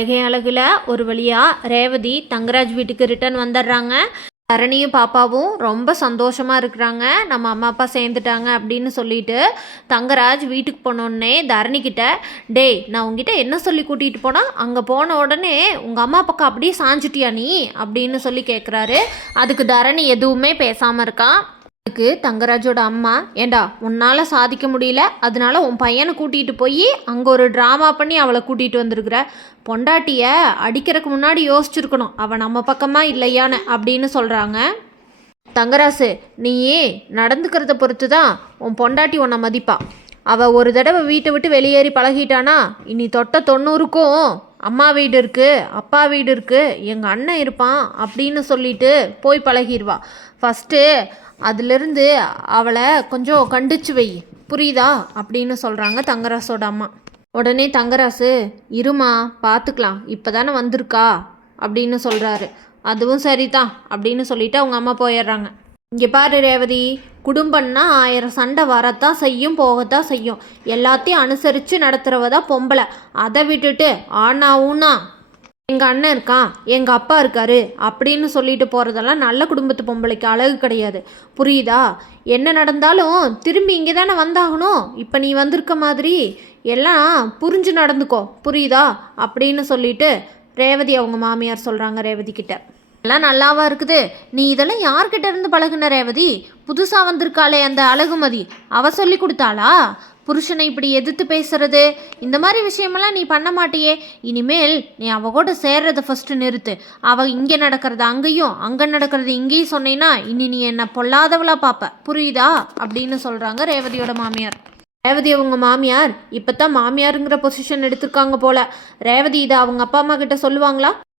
அழகே அழகுல ஒரு வழியாக ரேவதி தங்கராஜ் வீட்டுக்கு ரிட்டர்ன் வந்துடுறாங்க. தரணியும் பாப்பாவும் ரொம்ப சந்தோஷமாக இருக்கிறாங்க. நம்ம அம்மா அப்பா சேர்ந்துட்டாங்க அப்படின்னு சொல்லிட்டு தங்கராஜ் வீட்டுக்கு போனோடனே தரணிக்கிட்ட, டேய் நான் உங்ககிட்ட என்ன சொல்லி கூட்டிகிட்டு போனால் அங்கே போன உடனே உங்கள் அம்மா பக்கம் அப்படியே சாஞ்சிட்டியா நீ அப்படின்னு சொல்லி கேட்குறாரு. அதுக்கு தரணி எதுவுமே பேசாமல் இருக்கான். அதுக்கு தங்கராஜோட அம்மா, ஏண்டா உன்னால் சாதிக்க முடியல, அதனால உன் பையனை கூட்டிகிட்டு போய் அங்கே ஒரு ட்ராமா பண்ணி அவளை கூட்டிகிட்டு வந்திருக்கிற. பொண்டாட்டியை அடிக்கிறதுக்கு முன்னாடி யோசிச்சிருக்கணும் அவன் நம்ம பக்கமாக இல்லையான்னு அப்படின்னு சொல்கிறாங்க. தங்கராசு, நீயே நடந்துக்கிறத பொறுத்து தான் உன் பொண்டாட்டி உன்னை மதிப்பா. அவள் ஒரு தடவை வீட்டை விட்டு வெளியேறி பழகிட்டானா இனி தொட்ட 90க்கும் அம்மா வீடு இருக்குது, அப்பா வீடு இருக்குது, எங்கள் அண்ணன் இருப்பான் அப்படின்னு சொல்லிட்டு போய் பழகிடுவா. ஃபஸ்ட்டு அதிலிருந்து அவளை கொஞ்சம் கண்டிச்சு வை, புரியுதா அப்படின்னு சொல்கிறாங்க தங்கராசோட அம்மா. உடனே தங்கராசு, இருமா பார்த்துக்கலாம், இப்போ தானே வந்திருக்கா அப்படின்னு சொல்கிறாரு. அதுவும் சரிதான் அப்படின்னு சொல்லிட்டு அவங்க அம்மா போயிடுறாங்க. இங்கே பாரு ரேவதி, குடும்பம்னா 1000 சண்டை வரத்தான் செய்யும், போகத்தான் செய்யும். எல்லாத்தையும் அனுசரித்து நடத்துகிறவ தான் பொம்பளை. அதை விட்டுட்டு ஆனா ஊனா எங்கள் அண்ணன் இருக்கான், எங்கள் அப்பா இருக்காரு அப்படின்னு சொல்லிட்டு போகிறதெல்லாம் நல்ல குடும்பத்து பொம்பளைக்கு அழகு கிடையாது, புரியுதா? என்ன நடந்தாலும் திரும்பி இங்கே தானே வந்தாகணும். இப்போ நீ வந்திருக்க மாதிரி எல்லாம் புரிஞ்சு நடந்துக்கோ, புரியுதா அப்படின்னு சொல்லிட்டு ரேவதி அவங்க மாமியார் சொல்கிறாங்க ரேவதி கிட்ட. எல்லாம் நல்லாவா இருக்குது, நீ இதெல்லாம் யார்கிட்ட இருந்து பழகுன ரேவதி? புதுசாக வந்திருக்காளே அந்த அழகுமதி, அவ சொல்லி கொடுத்தாளா புருஷனை இப்படி எதிர்த்து பேசுறது? இந்த மாதிரி விஷயமெல்லாம் நீ பண்ண மாட்டியே. இனிமேல் நீ அவ கூட சேர்றதை ஃபஸ்ட்டு நிறுத்து. அவள் இங்கே நடக்கிறது அங்கேயும், அங்கே நடக்கிறது இங்கேயும் சொன்னீன்னா இனி நீ என்ன பொல்லாதவளா பார்ப்ப, புரியுதா அப்படின்னு சொல்கிறாங்க ரேவதியோட மாமியார். ரேவதி அவங்க மாமியார் இப்போ தான் மாமியாருங்கிற பொசிஷன் எடுத்திருக்காங்க போல. ரேவதி இதை அவங்க அப்பா அம்மா கிட்ட சொல்லுவாங்களா?